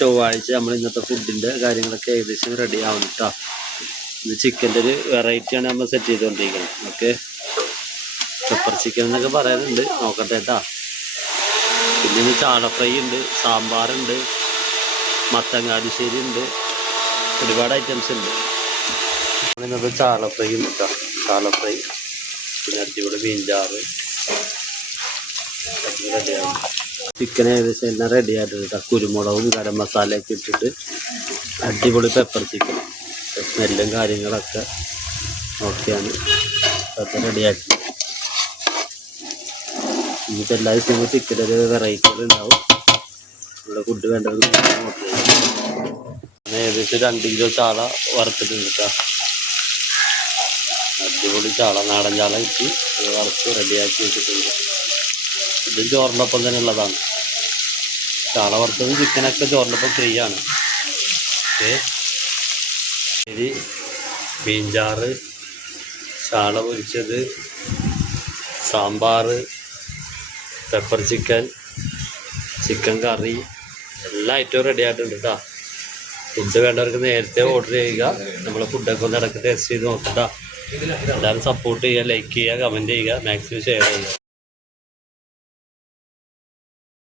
ചൊവ്വാഴ്ച നമ്മൾ ഇന്നത്തെ ഫുഡിൻ്റെ കാര്യങ്ങളൊക്കെ ഏകദേശം റെഡി ആവണം കേട്ടോ. ഇത് ചിക്കൻ്റെ ഒരു വെറൈറ്റിയാണ് നമ്മൾ സെറ്റ് ചെയ്തുകൊണ്ടിരിക്കുന്നത്. ഓക്കെ, പെപ്പർ ചിക്കൻ എന്നൊക്കെ പറയാനുണ്ട്, നോക്കട്ടെ കേട്ടോ. പിന്നെ ഇന്ന് ചാള ഫ്രൈ ഉണ്ട്, സാമ്പാറുണ്ട്, മത്തങ്ങാടിശ്ശേരി ഉണ്ട്, ഒരുപാട് ഐറ്റംസ് ഉണ്ട്. ഇന്നത്തെ ചാള ഫ്രൈ ഉണ്ട് കേട്ടോ. ചാള ഫ്രൈ, പിന്നെ അടിപൊളി മീൻചാറ് റെഡിയാവും. ചിക്കൻ ഏകദേശം എല്ലാം റെഡി ആയിട്ടുണ്ട് കേട്ടോ. കുരുമുളകും ഗരം മസാലയൊക്കെ ഇട്ടിട്ട് അടിപൊളി പെപ്പർ ചിക്കൻ. സ്മെല്ലും കാര്യങ്ങളൊക്കെ ഓക്കെയാണ്. അതൊക്കെ റെഡിയാക്കി. ഇനിയിപ്പോൾ എല്ലാ ദിവസവും ചിക്കനൊരു വെറൈറ്റികൾ ഉണ്ടാവും. ഇവിടെ ഫുഡ് വേണ്ടത് നോക്കി. ഏകദേശം 2 കിലോ ചാള വറുത്തിട്ടുണ്ട് കേട്ടോ. അടിപൊളി ചാള, നാടൻ ചാള കിട്ടി, അത് വറുത്ത് റെഡിയാക്കി വെച്ചിട്ടുണ്ട്. ഇത് ചോറിനൊപ്പം തന്നെ ഉള്ളതാണ്. ചാള വറുത്തതും ചിക്കനൊക്കെ ചോറിനൊപ്പം ഫ്രീ ആണ്. ഓക്കെ, ശരി. മീൻചാറ്, ചാള പൊരിച്ചത്, സാമ്പാർ, പെപ്പർ ചിക്കൻ, ചിക്കൻ കറി, എല്ലാ ഐറ്റവും റെഡി ആയിട്ടുണ്ട് കേട്ടോ. ഫുഡ് വേണ്ടവർക്ക് നേരത്തെ ഓർഡർ ചെയ്യുക. നമ്മൾ ഫുഡൊക്കെ ഒന്ന് ഇടയ്ക്ക് ടേസ്റ്റ് ചെയ്ത് നോക്കട്ടോ. എല്ലാവരും സപ്പോർട്ട് ചെയ്യുക, ലൈക്ക് ചെയ്യുക, കമൻറ്റ് ചെയ്യുക, മാക്സിമം ഷെയർ ചെയ്യുക.